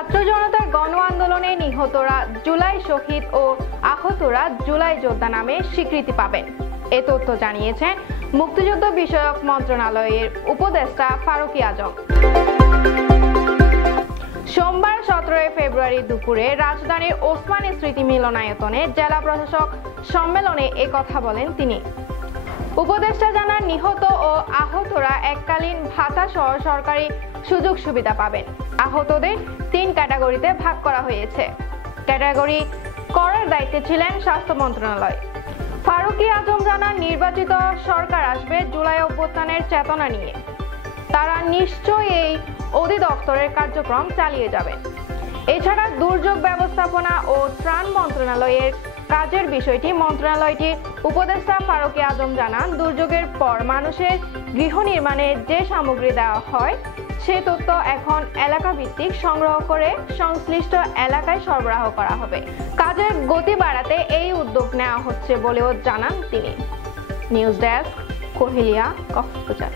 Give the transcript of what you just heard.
ছাত্র জনতার গণ আন্দোলনে নিহতরা জুলাই শহীদ ও আহতরা জুলাই যোদ্ধা নামে স্বীকৃতি পাবেন। এ তথ্য জানিয়েছেন মুক্তিযুদ্ধ বিষয়ক মন্ত্রণালয়ের উপদেষ্টা ফারুকী আজম। সোমবার 17 ফেব্রুয়ারি দুপুরে রাজধানীর ওসমানী স্মৃতি মিলনায়তনে জেলা প্রশাসক সম্মেলনে কথা বলেন তিনি। উপদেষ্টা জানান, নিহত ও আহতরা এককালীন ভাতা সহ সরকারি সুযোগ সুবিধা পাবেন। আহতদের 3 ক্যাটাগরিতে ভাগ করা হয়েছে। ক্যাটাগরি করার দায়িত্বে ছিলেন স্বাস্থ্য মন্ত্রণালয়। ফারুকী আজম জানান, নির্বাচিত সরকার আসবে জুলাই অভ্যুত্থানের চেতনা নিয়ে। তারা নিশ্চয়ই এই অধিদপ্তরের কার্যক্রম চালিয়ে যাবেন। এছাড়া দুর্যোগ ব্যবস্থাপনা ও ত্রাণ মন্ত্রণালয়ের কাজের বিষয়টি মন্ত্রণালয়টির উপদেষ্টা ফারুকী আজম জানান, দুর্যোগের পর মানুষের গৃহ নির্মাণে যে সামগ্রী দেওয়া হয় সে তথ্য এখন এলাকা ভিত্তিক সংগ্রহ করে সংশ্লিষ্ট এলাকায় সরবরাহ করা হবে। কাজের গতি বাড়াতে এই উদ্যোগ নেওয়া হচ্ছে বলেও জানান তিনি। News desk, Kohelia, Cox's Bazar.